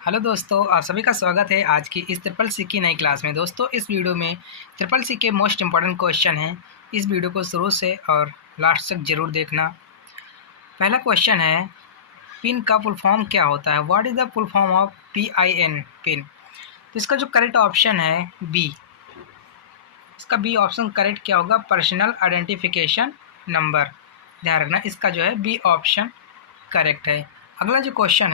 Hello दोस्तों, आप सभी का स्वागत है आज की इस ट्रिपल सी की नई क्लास में। दोस्तों, इस वीडियो में ट्रिपल सी के मोस्ट इम्पॉर्टेंट क्वेश्चन हैं। इस वीडियो को शुरू से और लास्ट तक ज़रूर देखना। पहला क्वेश्चन है, पिन का फुल फॉर्म क्या होता है? What is the full form of PIN, pin? तो इसका जो करेक्ट ऑप्शन है बी। इसका बी ऑप्शन करेक्ट क्या होगा? Personal identification number. ध्यान रखना, इसका जो है बी ऑप्शन करेक्ट है। अगला जो क्वेश्चन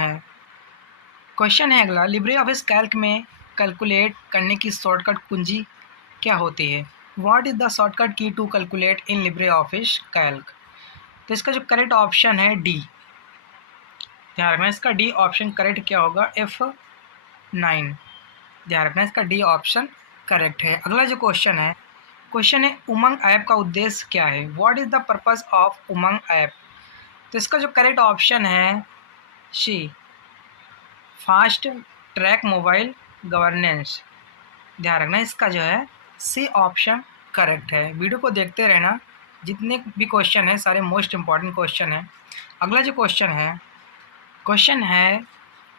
है अगला, लिब्रे ऑफिस कैल्क में कैलकुलेट करने की शॉर्टकट कुंजी क्या होती है? What is the shortcut key to calculate in Libre office Calc? तो इसका जो करेक्ट ऑप्शन है डी। ध्यान रखना, इसका डी ऑप्शन करेक्ट क्या होगा? F9। ध्यान रखना, इसका डी ऑप्शन करेक्ट है। अगला जो क्वेश्चन है उमंग ऐप का उद्देश्य क्या है? What is the purpose of Umang app? तो इसका जो करेक्ट ऑप्शन है सी, फास्ट ट्रैक मोबाइल गवर्नेंस। ध्यान रखना, इसका जो है सी ऑप्शन करेक्ट है। वीडियो को देखते रहना, जितने भी क्वेश्चन हैं सारे मोस्ट इम्पॉर्टेंट क्वेश्चन हैं। अगला जो क्वेश्चन है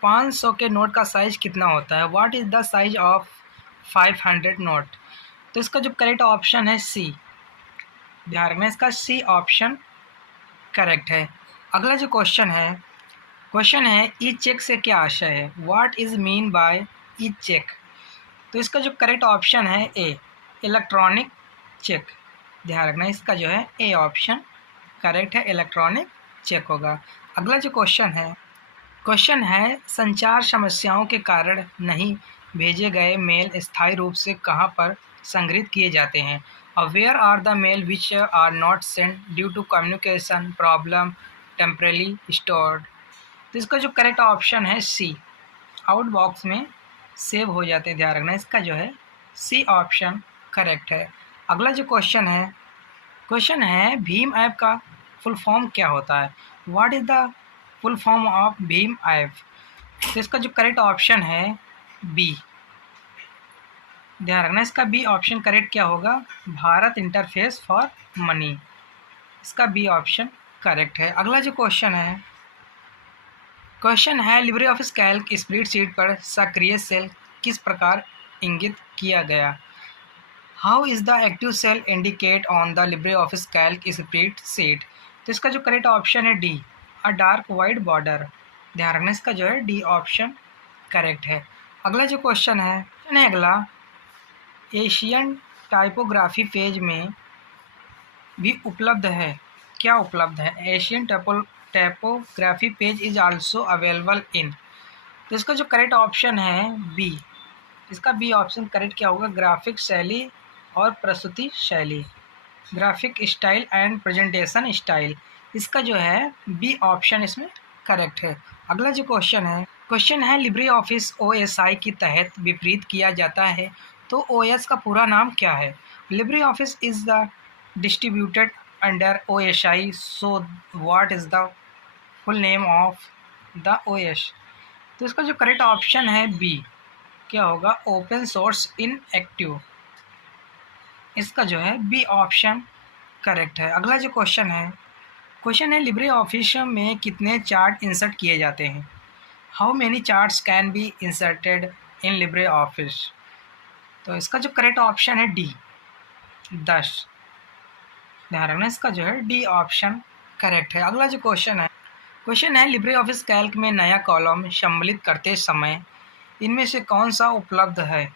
500 के नोट का साइज़ कितना होता है? What is the size of 500 note? तो इसका जो करेक्ट ऑप्शन है सी। ध्यान रखना, इसका सी ऑप्शन करेक्ट है। अगला जो क्वेश्चन है ई चेक से क्या आशय है? What is mean by e check? तो इसका जो करेक्ट ऑप्शन है ए, इलेक्ट्रॉनिक चेक। ध्यान रखना, इसका जो है ए ऑप्शन करेक्ट है, इलेक्ट्रॉनिक चेक होगा। अगला जो क्वेश्चन है संचार समस्याओं के कारण नहीं भेजे गए मेल स्थायी रूप से कहाँ पर संग्रहित किए जाते हैं? और where are the mail which are not send due to communication problem temporarily stored? तो इसका जो करेक्ट ऑप्शन है सी, आउट बॉक्स में सेव हो जाते हैं। ध्यान रखना, इसका जो है सी ऑप्शन करेक्ट है। अगला जो क्वेश्चन है भीम ऐप का फुल फॉर्म क्या होता है? What is the full form of Bhim app? तो इसका जो करेक्ट ऑप्शन है बी। ध्यान रखना, इसका बी ऑप्शन करेक्ट क्या होगा? Bharat interface for money. इसका बी ऑप्शन करेक्ट है। अगला जो क्वेश्चन है लिब्रे ऑफिस कैल्क स्प्रेडशीट पर सक्रिय सेल किस प्रकार इंगित किया गया? How is the active cell indicate on the Libre office Calc spreadsheet? तो इसका जो करेक्ट ऑप्शन है D, a dark white border. ध्यान रखना, इसका जो है डी ऑप्शन करेक्ट है। अगला जो क्वेश्चन है अगला, एशियन टाइपोग्राफी पेज में भी उपलब्ध है। क्या उपलब्ध है? Asian typography page is also available in. तो इसका जो करेक्ट ऑप्शन है बी। इसका बी ऑप्शन करेक्ट क्या होगा? ग्राफिक शैली और प्रस्तुति शैली, graphic style and presentation style. इसका जो है बी ऑप्शन इसमें करेक्ट है। अगला जो क्वेश्चन है लिब्रे ऑफिस OSI के तहत विपरीत किया जाता है, तो OS का पूरा नाम क्या है? Libre office is the distributed under OSI, so what is the full name of the OS? तो इसका जो करेक्ट ऑप्शन है बी, क्या होगा? ओपन सोर्स इन एक्टिव। इसका जो है बी ऑप्शन करेक्ट है। अगला जो क्वेश्चन है लिब्रे ऑफिस में कितने चार्ट इंसर्ट किए जाते हैं? How many charts can be inserted in Libre office? तो इसका जो करेक्ट ऑप्शन है डी, 10। ध्यान रखना, इसका जो है डी ऑप्शन करेक्ट है। अगला जो क्वेश्चन है लिब्रे ऑफिस कैल्क में नया कॉलम सम्मिलित करते समय इनमें से कौन सा उपलब्ध है?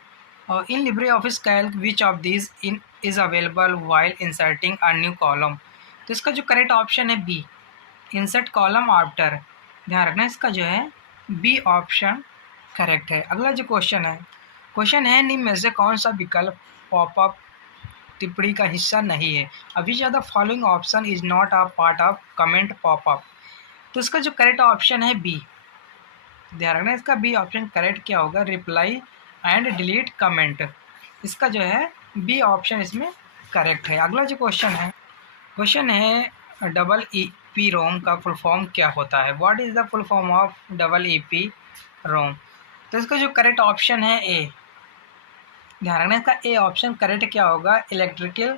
और इन Libre office Calc which of this in is available while inserting a new column? तो इसका जो करेक्ट ऑप्शन है बी, इंसर्ट कॉलम आफ्टर। ध्यान रखना, इसका जो है बी ऑप्शन करेक्ट है। अगला जो क्वेश्चन है निम्न में से कौन सा विकल्प पॉपअप टिप्पणी का हिस्सा नहीं है? अभी ज़्यादा following option is not a part of comment popup. तो इसका जो करेक्ट ऑप्शन है बी। ध्यान रखना, इसका बी ऑप्शन करेक्ट क्या होगा? Reply and delete comment. इसका जो है बी ऑप्शन इसमें करेक्ट है। अगला जो क्वेश्चन है डबल EP रोम का फुल फॉर्म क्या होता है? What is the full form of double EP रोम? तो इसका जो करेक्ट ऑप्शन है ए। ध्यान रखना, इसका ए ऑप्शन करेक्ट क्या होगा? Electrical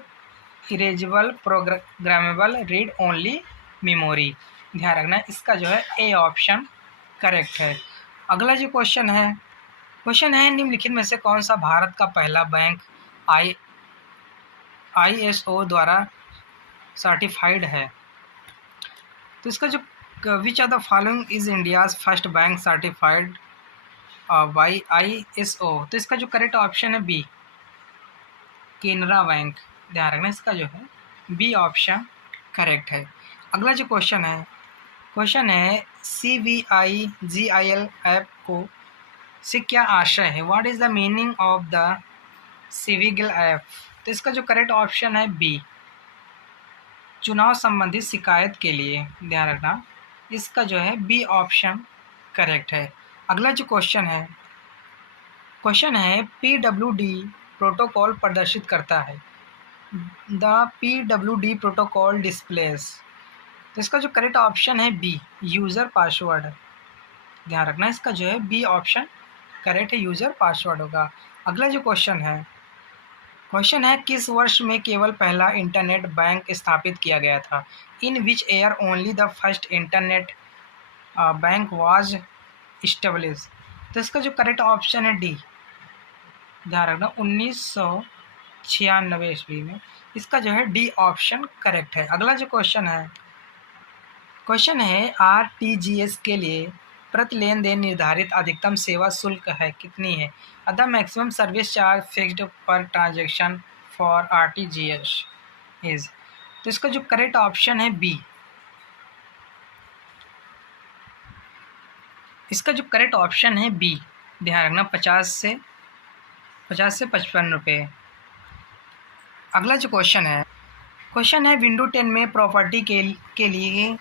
erasable programmable read only memory. ध्यान रखना, इसका जो है ए ऑप्शन करेक्ट है। अगला जो क्वेश्चन है निम्नलिखित में से कौन सा भारत का पहला बैंक आई ISO द्वारा सर्टिफाइड है। तो इसका जो which are the following is India's first bank certified by ISO। तो इसका जो करेक्ट ऑप्शन है बी, केनरा बैंक। ध्यान रखना, इसका जो है बी ऑप्शन करेक्ट है। अगला जो क्वेश्चन है CVIGIL ऐप को से क्या आशय है। What is the meaning of the CVGIL app. तो इसका जो करेक्ट ऑप्शन है बी, चुनाव संबंधित शिकायत के लिए। ध्यान रखना, इसका जो है बी ऑप्शन करेक्ट है। अगला जो क्वेश्चन है PWD प्रोटोकॉल प्रदर्शित करता है। The PWD protocol displace. तो इसका जो करेक्ट ऑप्शन है बी, यूज़र पासवर्ड। ध्यान रखना, इसका जो है बी ऑप्शन करेक्ट है, यूज़र पासवर्ड होगा। अगला जो क्वेश्चन है किस वर्ष में केवल पहला इंटरनेट बैंक स्थापित किया गया था। In which year only the first internet bank was establish. तो इसका जो करेक्ट ऑप्शन है डी, ध्यान रखना 1996 ईस्वी में। इसका जो है डी ऑप्शन करेक्ट है। अगला जो क्वेश्चन है RTGS के लिए प्रति लेन देन निर्धारित अधिकतम सेवा शुल्क है कितनी है। The maximum service charge fixed पर ट्रांजैक्शन फॉर RTGS इज। तो इसका जो करेक्ट ऑप्शन है बी, इसका जो करेक्ट ऑप्शन है बी, ध्यान रखना 50 से 55 रुपये। अगला जो क्वेश्चन है विंडो 10 में प्रॉपर्टी के लिए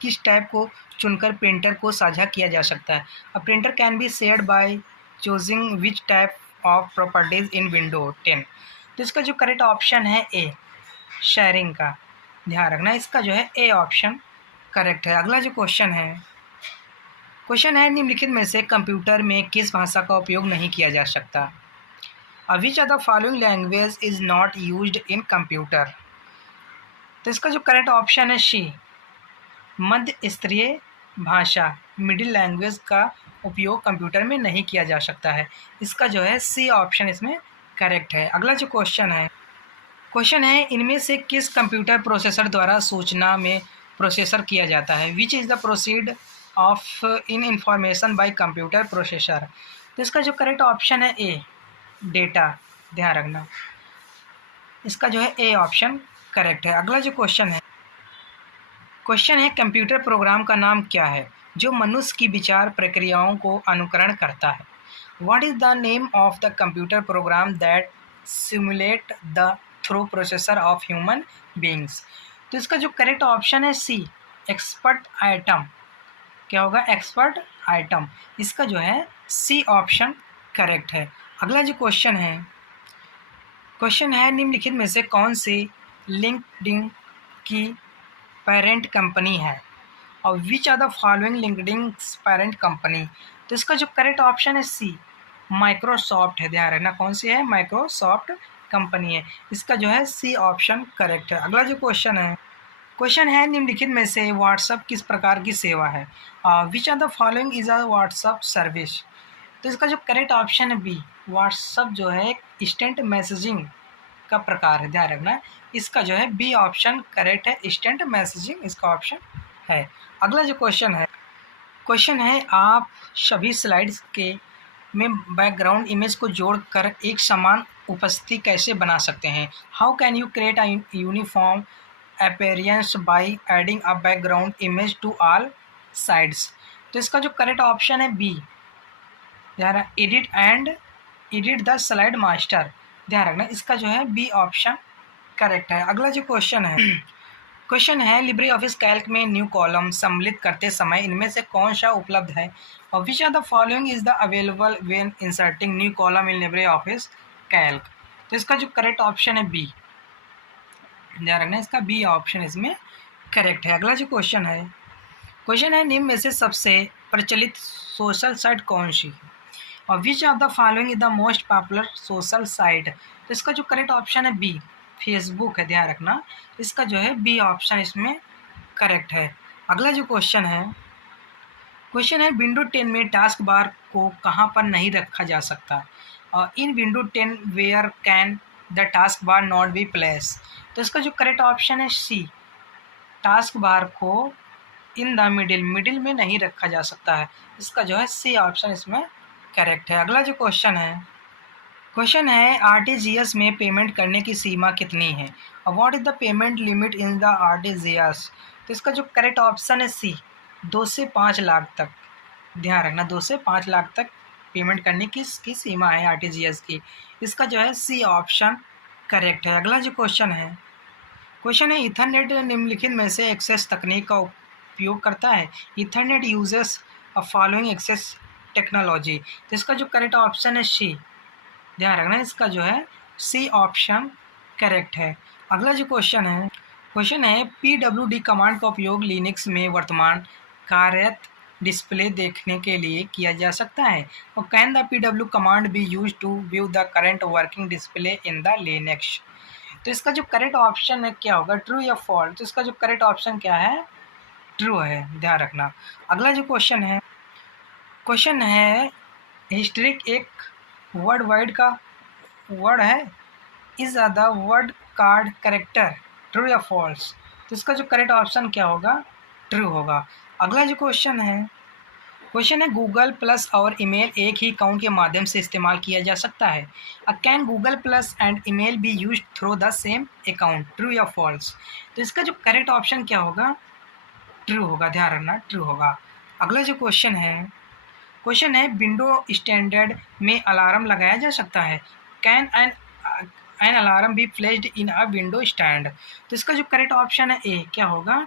किस टाइप को चुनकर प्रिंटर को साझा किया जा सकता है। A printer can be shared by choosing which type of properties in window 10। तो इसका जो करेक्ट ऑप्शन है ए, शेयरिंग का। ध्यान रखना, इसका जो है ए ऑप्शन करेक्ट है। अगला जो क्वेश्चन है निम्नलिखित में से कंप्यूटर में किस भाषा का उपयोग नहीं किया जा सकता। Which are the following language is not used in computer. तो इसका जो करेक्ट ऑप्शन है सी, मध्य स्तरीय भाषा, मिडिल लैंग्वेज का उपयोग कंप्यूटर में नहीं किया जा सकता है। इसका जो है सी ऑप्शन इसमें करेक्ट है। अगला जो क्वेश्चन है इनमें से किस कंप्यूटर प्रोसेसर द्वारा सूचना में प्रोसेसर किया जाता है। Which is the proceed of in information bye computer processor. तो इसका जो करेक्ट ऑप्शन है ए, डेटा। ध्यान रखना, इसका जो है ए ऑप्शन करेक्ट है। अगला जो क्वेश्चन है कंप्यूटर प्रोग्राम का नाम क्या है जो मनुष्य की विचार प्रक्रियाओं को अनुकरण करता है। What is the name of the computer program that simulate the through processor of human beings. तो इसका जो करेक्ट ऑप्शन है सी, एक्सपर्ट आइटम। क्या होगा, एक्सपर्ट आइटम। इसका जो है सी ऑप्शन करेक्ट है। अगला जो क्वेश्चन है निम्नलिखित में से कौन सी लिंक्डइन की पेरेंट कंपनी है। और which are the following LinkedIn parent company. तो इसका जो करेक्ट ऑप्शन है सी, माइक्रोसॉफ्ट है। ध्यान रखना, कौन सी है, माइक्रोसॉफ्ट कंपनी है। इसका जो है सी ऑप्शन करेक्ट है। अगला जो क्वेश्चन है निम्नलिखित में से व्हाट्सअप किस प्रकार की सेवा है। Which are the following is a WhatsApp service. तो इसका जो करेक्ट ऑप्शन है बी, व्हाट्सअप जो है एक इंस्टेंट मैसेजिंग का प्रकार है। ध्यान रखना, इसका जो है बी ऑप्शन करेक्ट है, इंस्टेंट मैसेजिंग इसका ऑप्शन है। अगला जो क्वेश्चन है आप सभी स्लाइड्स के में बैकग्राउंड इमेज को जोड़कर एक समान उपस्थिति कैसे बना सकते हैं। How can you create a uniform appearance by adding a background image to all sides. तो इसका जो करेक्ट ऑप्शन है बी, ध्यान एडिट द स्लाइड मास्टर। ध्यान रखना, इसका जो है बी ऑप्शन करेक्ट है। अगला जो क्वेश्चन है लिब्रे ऑफिस कैल्क में न्यू कॉलम सम्मिलित करते समय इनमें से कौन सा उपलब्ध है। और which are the following is the available when inserting new column in Libre office Calc. तो इसका जो करेक्ट ऑप्शन है बी, ध्यान रखना, इसका बी ऑप्शन इसमें करेक्ट है। अगला जो क्वेश्चन है निम्न में से सबसे प्रचलित सोशल साइट कौन सी है। और which of the following is the most popular social site. तो इसका जो करेक्ट ऑप्शन है बी, फेसबुक है। ध्यान रखना, इसका जो है बी ऑप्शन इसमें करेक्ट है। अगला जो क्वेश्चन क्वेश्चन है विंडो 10 में टास्क बार को कहाँ पर नहीं रखा जा सकता? In window 10 where can the taskbar not be place? तो इसका जो करेक्ट ऑप्शन है सी, टास्क बार को इन द मिडिल में नहीं रखा जा सकता है। इसका जो है सी ऑप्शन इसमें करेक्ट है। अगला जो क्वेश्चन है आरटीजीएस में पेमेंट करने की सीमा कितनी है? What is the payment limit in the RTGS? तो इसका जो करेक्ट ऑप्शन है सी, 2 से 5 लाख तक। ध्यान रखना, 2 से 5 लाख तक पेमेंट करने की इसकी सीमा है आरटीजीएस की। इसका जो है सी ऑप्शन करेक्ट है। अगला जो क्वेश्चन है ईथरनेट निम्नलिखित में से एक्सेस तकनीक का उपयोग करता है? Ethernet uses following access technology. तो इसका जो करेक्ट ऑप्शन है सी, ध्यान रखना, इसका जो है सी ऑप्शन करेक्ट है। अगला जो क्वेश्चन है PWD कमांड का उपयोग लिनक्स में वर्तमान कार्यरत डिस्प्ले देखने के लिए किया जा सकता है? और can the PW command be use to view the current working display in the Linux? तो इसका जो करेक्ट ऑप्शन है क्या होगा, ट्रू या फॉल्स? तो इसका जो करेक्ट ऑप्शन क्या है, ट्रू है, ध्यान रखना। अगला जो क्वेश्चन है हिस्ट्रिक एक वर्ड वाइड का वर्ड है, is the word card character, true या फॉल्स? तो इसका जो करेक्ट ऑप्शन क्या होगा, ट्रू होगा। अगला जो क्वेश्चन है गूगल प्लस और ईमेल एक ही अकाउंट के माध्यम से इस्तेमाल किया जा सकता है? Can Google plus and email B use through the same account, true या फॉल्स? तो इसका जो करेक्ट ऑप्शन क्या होगा, ट्रू होगा, ध्यान रखना, ट्रू होगा। अगला जो क्वेश्चन है विंडो स्टैंडर्ड में अलार्म लगाया जा सकता है? Can an alarm be placed in a window stand? तो इसका जो करेक्ट ऑप्शन है ए, क्या होगा,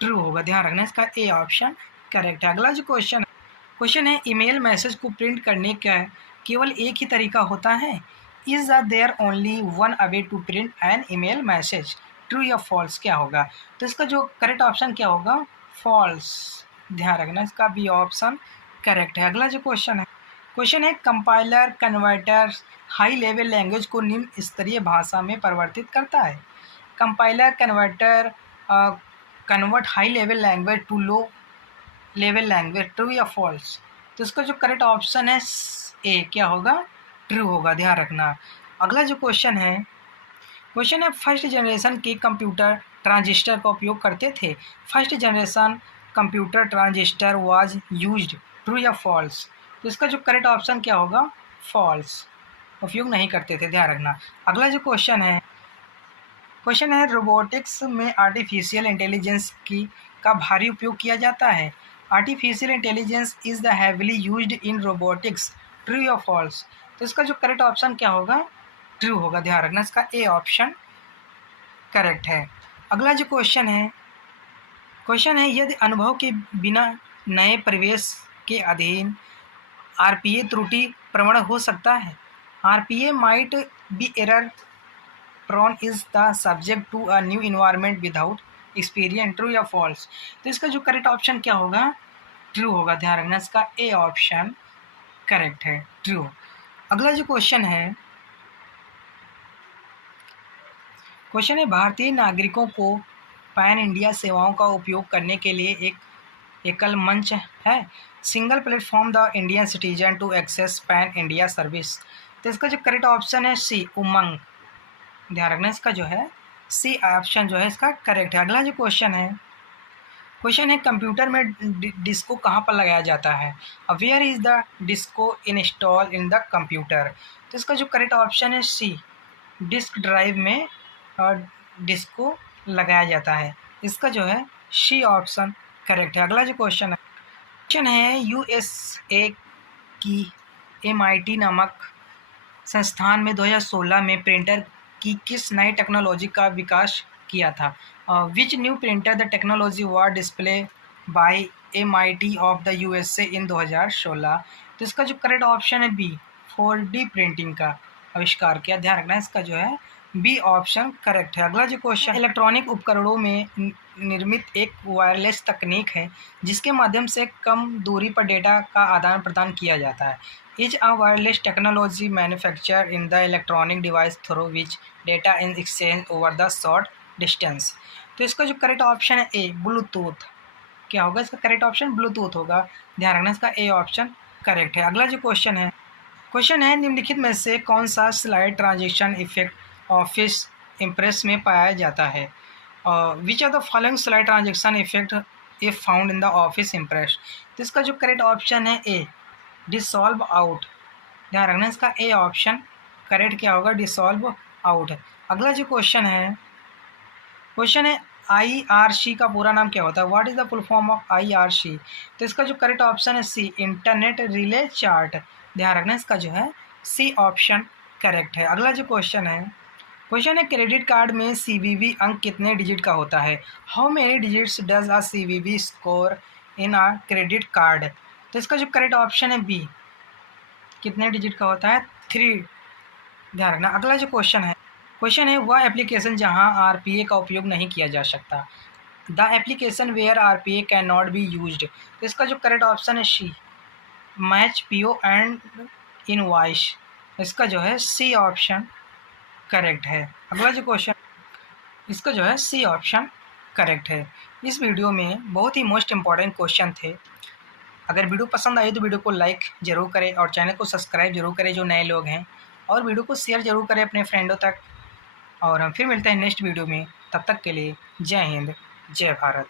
ट्रू होगा, ध्यान रखना, इसका ए ऑप्शन करेक्ट है। अगला जो क्वेश्चन है ईमेल मैसेज को प्रिंट करने का केवल एक ही तरीका होता है? Is there only one away to print an email message, true या फॉल्स क्या होगा? तो इसका जो करेक्ट ऑप्शन क्या होगा, फॉल्स, ध्यान रखना, इसका बी ऑप्शन करेक्ट है। अगला जो क्वेश्चन है compiler converter high level language को निम्न स्तरीय भाषा में परिवर्तित करता है? Compiler converter convert high level language to low level language, true या फॉल्स? तो इसका जो करेक्ट ऑप्शन है ए, क्या होगा, ट्रू होगा, ध्यान रखना। अगला जो क्वेश्चन है फर्स्ट जनरेशन के कंप्यूटर ट्रांजिस्टर का उपयोग करते थे? First generation computer transistor was used, true या फॉल्स? तो इसका जो करेक्ट ऑप्शन क्या होगा, फॉल्स, उपयोग नहीं करते थे, ध्यान रखना। अगला जो क्वेश्चन है रोबोटिक्स में आर्टिफिशियल इंटेलिजेंस का भारी उपयोग किया जाता है? Artificial intelligence is the heavily used in robotics, true या फॉल्स? तो इसका जो करेक्ट ऑप्शन क्या होगा, ट्रू होगा, ध्यान रखना, इसका ए ऑप्शन करेक्ट है। अगला जो क्वेश्चन है यदि अनुभव के बिना नए परिवेश के अधीन आरपीए त्रुटि प्रवण हो सकता है? RPA might be error prone is the subject to a new environment without experience, true या फॉल्स? तो इसका जो करेक्ट ऑप्शन क्या होगा, ट्रू होगा, ध्यान रखना, इसका ए ऑप्शन करेक्ट है, ट्रू। अगला जो क्वेश्चन है भारतीय नागरिकों को पैन इंडिया सेवाओं का उपयोग करने के लिए एक एकल मंच है? Single platform the Indian citizen to access pan India service? तो इसका जो करेक्ट ऑप्शन है सी, उमंग, ध्यान रखना, इसका जो है सी ऑप्शन जो है इसका करेक्ट है। अगला जो क्वेश्चन है कंप्यूटर में डिस्को कहाँ पर लगाया जाता है? Where is the disco install in the computer? तो इसका जो करेक्ट ऑप्शन है सी, डिस्क ड्राइव में डिस्को लगाया जाता है, इसका जो है सी ऑप्शन करेक्ट है। अगला जो क्वेश्चन है यूएसए की MIT नामक संस्थान में 2016 में प्रिंटर की किस नई टेक्नोलॉजी का विकास किया था? Which new printer the technology war display bye MIT of the USA इन 2016? तो इसका जो करेक्ट ऑप्शन है बी, 4D प्रिंटिंग का आविष्कार किया, ध्यान रखना, इसका जो है बी ऑप्शन करेक्ट है। अगला जो क्वेश्चन, इलेक्ट्रॉनिक उपकरणों में निर्मित एक वायरलेस तकनीक है जिसके माध्यम से कम दूरी पर डेटा का आदान प्रदान किया जाता है? Is a wireless technology manufacture in the electronic device through which data in exchange over the short distance? तो इसका जो करेक्ट ऑप्शन है ए, ब्लूटूथ, क्या होगा इसका करेक्ट ऑप्शन? ब्लूटूथ होगा। ध्यान रखना इसका ए ऑप्शन करेक्ट है। अगला जो क्वेश्चन है निम्नलिखित में से कौन सा slide transition effect Office Impress में पाया जाता है? Which are the following slide transaction effect if found in the Office Impress? तो इसका जो करेक्ट ऑप्शन है ए, डिसॉल्व आउट। ध्यान रखना इसका ए ऑप्शन करेक्ट क्या होगा? Dissolve out. अगला जो क्वेश्चन है IRC का पूरा नाम क्या होता है? What is the full form of IRC? तो इसका जो करेक्ट ऑप्शन है सी, इंटरनेट रिले चार्ट। ध्यान रखना इसका जो है सी ऑप्शन करेक्ट है। अगला जो क्वेश्चन है क्रेडिट कार्ड में CVV अंक कितने डिजिट का होता है? How many digits does a CVV score in a credit card? तो इसका जो करेक्ट ऑप्शन है बी, कितने डिजिट का होता है? 3। ध्यान रखना। अगला जो क्वेश्चन है वह एप्लीकेशन जहां RPA का उपयोग नहीं किया जा सकता। The application where RPA can not be used. तो इसका जो करेक्ट ऑप्शन है सी, मैच PO एंड इनवॉइस। इसका जो है सी ऑप्शन करेक्ट है। अगला जो क्वेश्चन, इसका जो है सी ऑप्शन करेक्ट है। इस वीडियो में बहुत ही मोस्ट इम्पॉर्टेंट क्वेश्चन थे। अगर वीडियो पसंद आई तो वीडियो को लाइक ज़रूर करें और चैनल को सब्सक्राइब जरूर करें जो नए लोग हैं, और वीडियो को शेयर ज़रूर करें अपने फ्रेंडों तक। और हम फिर मिलते हैं नेक्स्ट वीडियो में। तब तक के लिए जय हिंद, जय भारत।